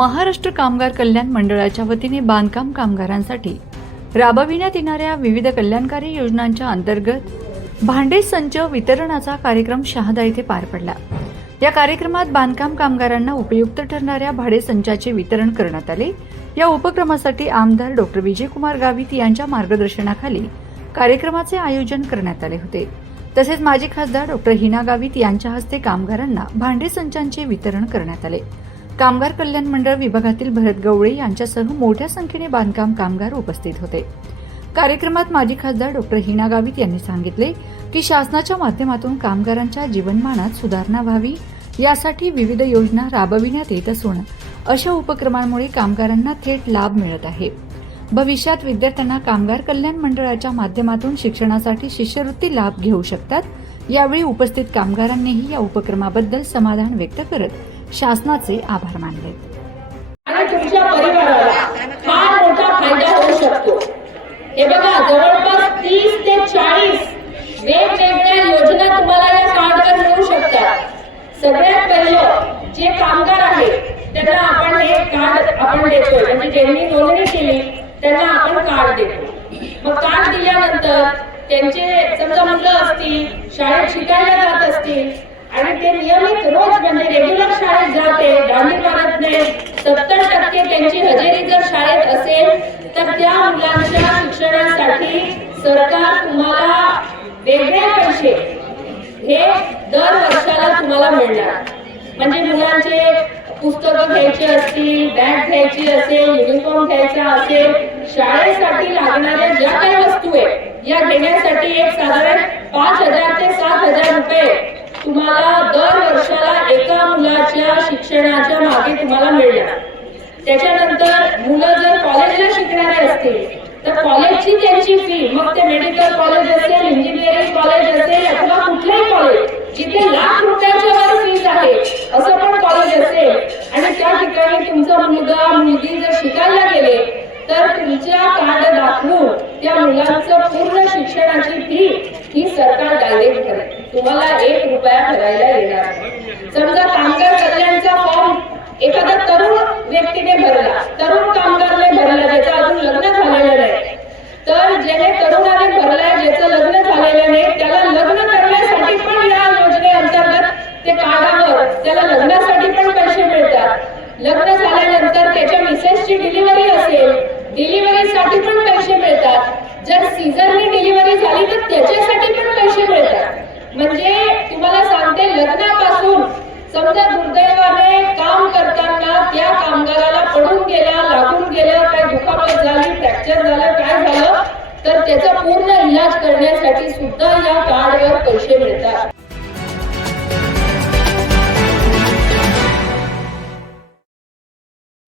महाराष्ट्र कामगार कल्याण मंडळाच्या वतीने बांधकाम कामगारांसाठी राबविण्यात येणाऱ्या विविध कल्याणकारी योजनांच्या अंतर्गत भांडे संच वितरणाचा कार्यक्रम शहादा येथे पार पडला। या कार्यक्रमात बांधकाम कामगारांना उपयुक्त ठरणाऱ्या भाडे संचाचे वितरण करण्यात आले। या उपक्रमासाठी आमदार डॉक्टर विजयकुमार गावित यांच्या मार्गदर्शनाखाली कार्यक्रमाचे आयोजन करण्यात आले होते। तसेच माजी खासदार डॉक्टर हिना गावित यांच्या हस्ते कामगारांना भांडे संचांचे वितरण करण्यात आले। कामगार कल्याण मंडळ विभागातील भरत गवळे यांच्यासह मोठ्या संख्येने बांधकाम कामगार उपस्थित होते। कार्यक्रमात माजी खासदार डॉक्टर हिना गावित यांनी सांगितले की शासनाच्या माध्यमातून कामगारांच्या जीवनमानात सुधारणा व्हावी यासाठी विविध योजना राबविण्यात येत असून अशा उपक्रमांमुळे कामगारांना थेट लाभ मिळत आहे। भविष्यात विद्यार्थ्यांना कामगार कल्याण मंडळाच्या माध्यमातून शिक्षणासाठी शिष्यवृत्ती लाभ घेऊ शकतात। यावेळी उपस्थित कामगारांनीही या उपक्रमाबद्दल समाधान व्यक्त करत शासनाचे आभार मानले। आणि तुमच्या परिवाराला फार मोठा फायदा होऊ शकतो। हे बघा, जवळपास 30 ते 40 वेगवेगळ्या योजना तुम्हाला या कार्डवर मिळू शकतात। सगळ्यात पहिलं जे कामगार आहेत त्यांना आपण हे कार्ड देतोय, म्हणजे ज्यांनी नोंदणी केली त्यांना आपण कार्ड देतो। मग कार्ड दिल्यानंतर त्यांचे समजा मुलं असतील, शाळेत शिकायला जात असतील आणि ते नियमित रोज म्हणजे रेग्युलर शाळेत जाते, दांडी मारत नाही, 70% त्यांची हजेरी जर शाळेत असेल तर त्या मुलांच्या शिक्षणासाठी सरकार तुम्हाला वेगळे पैसे हे दर वर्षाला तुम्हाला मिळणार। म्हणजे मुलांचे पुस्तकं घ्यायची असतील, बॅग घ्यायची असेल, युनिफॉर्म घ्यायचा असेल, शाळेसाठी लागणाऱ्या ज्या काही वस्तू आहेत या घेण्यासाठी एक साधारण 5,000 ते 7,000 रुपये तुम्हाला दर वर्षाला एका मुलाच्या शिक्षणाच्या मागे तुम्हाला मिळणार। त्याच्यानंतर मुलं जर कॉलेजला शिकणारे असतील तर कॉलेजची त्यांची फी, मग ते मेडिकल कॉलेज असेल, इंजिनिअरिंग कॉलेज असेल अथवा कुठलेही कॉलेज जिथे लाख रुपयाच्या वर फीज आहे असं पण कॉलेज असेल आणि त्या ठिकाणी तुमचा मुलगा मुलगी जर शिकायला गेले तर तुमच्या कार्ड दाखवून त्या मुलांचं पूर्ण शिक्षणाची फी ही सरकार डायरेक्ट करेल, तुम्हाला 1 रुपया भरायला येणार नाही। समजा कामगार कल्याणचा फॉर्म एखादा तरुण व्यक्तीने भरला, तरुण कामगारने भरला ज्याचं अजून लग्न झालेलं नाही, तर ज्याने तरुणाने भरलाय ज्याचं लग्न झालेलं नाही त्याला लग्न करण्यासाठी पण या योजनेअंतर्गत ते कार्डावर त्याला लग्नासाठी पण पैसे मिळतात। लग्न झाल्यानंतर त्याच्या मिसेसची डिलिव्हरी असेल, डिलिव्हरीसाठी पण पैसे मिळतात। जर सीझरनी डिलिव्हरी झाली तर त्याच्यासाठी पण पैसे मिळतात। म्हणजे तुम्हाला सांगते, लग्नापासून समजा दुर्दैवाने काम करताना त्या कामगाराला पडून गेला, लागून गेलं, काय दुखापत झाली, फ्रॅक्चर झालं, काय झालं तर त्याचा पूर्ण इलाज करण्यासाठी सुद्धा या कार्डवर पैसे मिळतात।